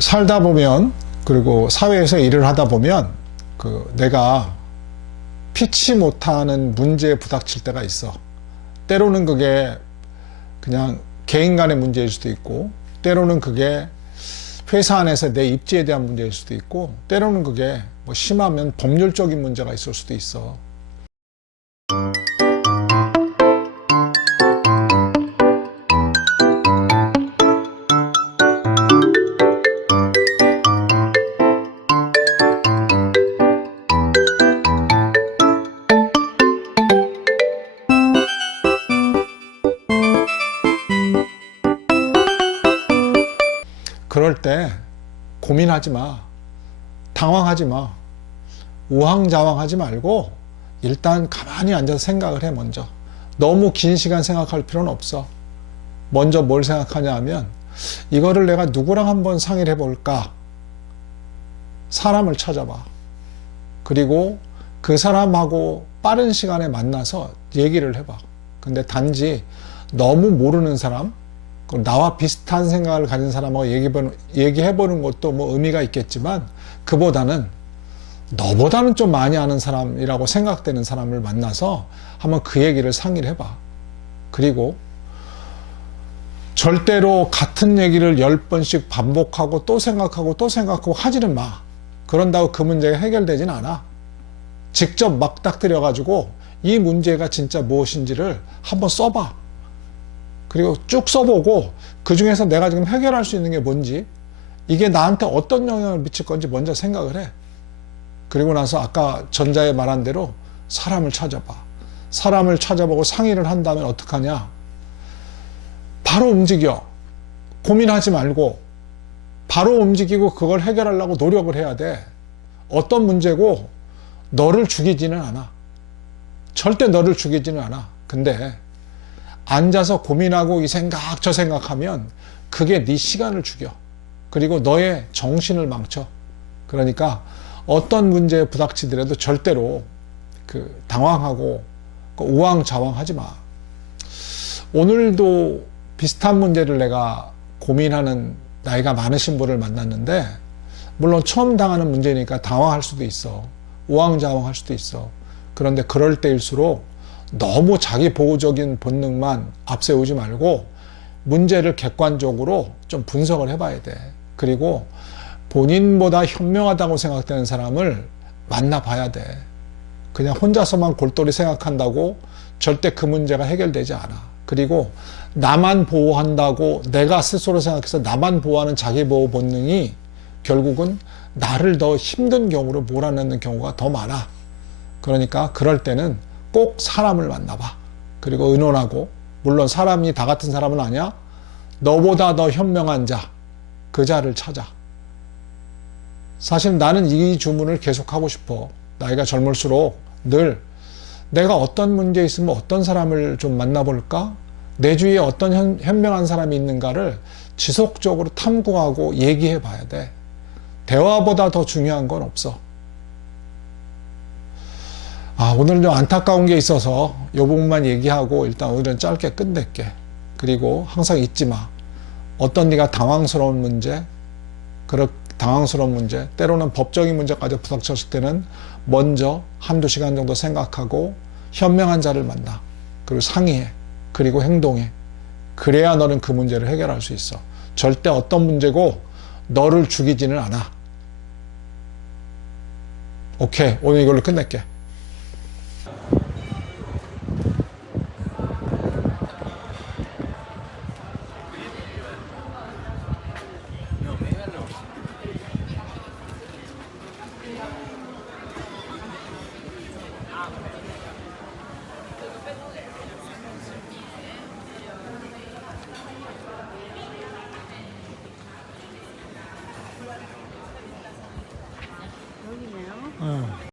살다 보면, 그리고 사회에서 일을 하다 보면 내가 피치 못하는 문제에 부닥칠 때가 있어. 때로는 그게 그냥 개인 간의 문제일 수도 있고, 때로는 그게 회사 안에서 내 입지에 대한 문제일 수도 있고, 때로는 그게 뭐 심하면 법률적인 문제가 있을 수도 있어. 그럴 때 고민하지 마. 당황하지 마. 우왕좌왕하지 말고 일단 가만히 앉아서 생각을 해. 먼저 너무 긴 시간 생각할 필요는 없어. 먼저 뭘 생각하냐 하면, 이거를 내가 누구랑 한번 상의를 해볼까. 사람을 찾아봐. 그리고 그 사람하고 빠른 시간에 만나서 얘기를 해봐. 근데 단지 너무 모르는 사람, 나와 비슷한 생각을 가진 사람하고 얘기해보는 것도 뭐 의미가 있겠지만, 그보다는 너보다는 좀 많이 아는 사람이라고 생각되는 사람을 만나서 한번 그 얘기를 상의를 해봐. 그리고 절대로 같은 얘기를 10번씩 반복하고 또 생각하고 또 생각하고 하지는 마. 그런다고 그 문제가 해결되진 않아. 직접 막닥뜨려 가지고 이 문제가 진짜 무엇인지를 한번 써봐. 그리고 쭉 써보고 그 중에서 내가 지금 해결할 수 있는 게 뭔지, 이게 나한테 어떤 영향을 미칠 건지 먼저 생각을 해. 그리고 나서 아까 전자에 말한 대로 사람을 찾아봐. 사람을 찾아보고 상의를 한다면 어떡하냐? 바로 움직여. 고민하지 말고 바로 움직이고 그걸 해결하려고 노력을 해야 돼. 어떤 문제고 너를 죽이지는 않아. 절대 너를 죽이지는 않아. 근데 앉아서 고민하고 이 생각 저 생각하면 그게 네 시간을 죽여. 그리고 너의 정신을 망쳐. 그러니까 어떤 문제에 부닥치더라도 절대로 당황하고 우왕좌왕하지 마. 오늘도 비슷한 문제를 내가 고민하는 나이가 많으신 분을 만났는데, 물론 처음 당하는 문제니까 당황할 수도 있어. 우왕좌왕할 수도 있어. 그런데 그럴 때일수록 너무 자기 보호적인 본능만 앞세우지 말고 문제를 객관적으로 좀 분석을 해봐야 돼. 그리고 본인보다 현명하다고 생각되는 사람을 만나봐야 돼. 그냥 혼자서만 골똘히 생각한다고 절대 그 문제가 해결되지 않아. 그리고 나만 보호한다고 내가 스스로 생각해서 나만 보호하는 자기보호 본능이 결국은 나를 더 힘든 경우로 몰아넣는 경우가 더 많아. 그러니까 그럴 때는 꼭 사람을 만나봐. 그리고 의논하고, 물론 사람이 다 같은 사람은 아니야. 너보다 더 현명한 자, 그 자를 찾아. 사실 나는 이 주문을 계속하고 싶어. 나이가 젊을수록 늘 내가 어떤 문제 있으면 어떤 사람을 좀 만나볼까? 내 주위에 어떤 현명한 사람이 있는가를 지속적으로 탐구하고 얘기해 봐야 돼. 대화보다 더 중요한 건 없어. 오늘은 좀 안타까운 게 있어서 이 부분만 얘기하고 일단 오늘은 짧게 끝낼게. 그리고 항상 잊지 마. 어떤 네가 당황스러운 문제, 때로는 법적인 문제까지 부닥쳤을 때는 먼저 한두 시간 정도 생각하고 현명한 자를 만나. 그리고 상의해. 그리고 행동해. 그래야 너는 그 문제를 해결할 수 있어. 절대 어떤 문제고 너를 죽이지는 않아. 오케이. 오늘 이걸로 끝낼게.